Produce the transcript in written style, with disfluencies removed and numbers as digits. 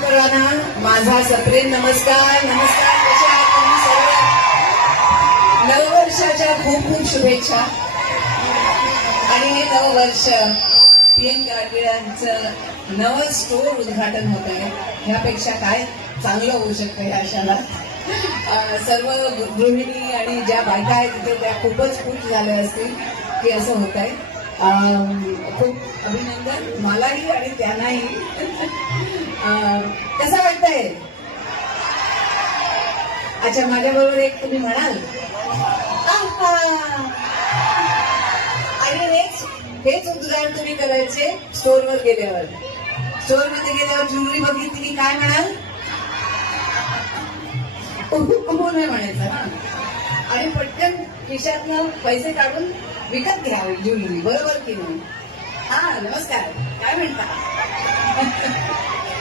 सर्वांना माझा सप्रेम नमस्कार. नमस्कार, कसे आहात तुम्ही सर्व? नववर्षाच्या खूप खूप शुभेच्छा. आणि हे नववर्ष पीएम गाडगिळांचं नवं स्टोर उद्घाटन होत आहे. ह्यापेक्षा काय चांगलं होऊ शकतं ह्या क्षणात. सर्व गृहिणी आणि ज्या बायका आहेत तिथे त्या खूपच खुश झाल्या असतील की असं होत आहे. खूप अभिनंदन मलाही आणि त्यांनाही. कसं वाटतंय? अच्छा, माझ्या बरोबर एक तुम्ही म्हणाल. आणि हेच उद्घाटन तुम्ही करायचे स्टोअरवर गेल्यावर. स्टोअरमध्ये गेल्यावर ज्वेलरी बघितली की काय म्हणाल? हो नाही म्हणायचं ना. आणि पटकन खिशातनं पैसे काढून विकत घ्यावे ज्वेलरी, बरोबर की नाही? हा, नमस्कार, काय म्हणता?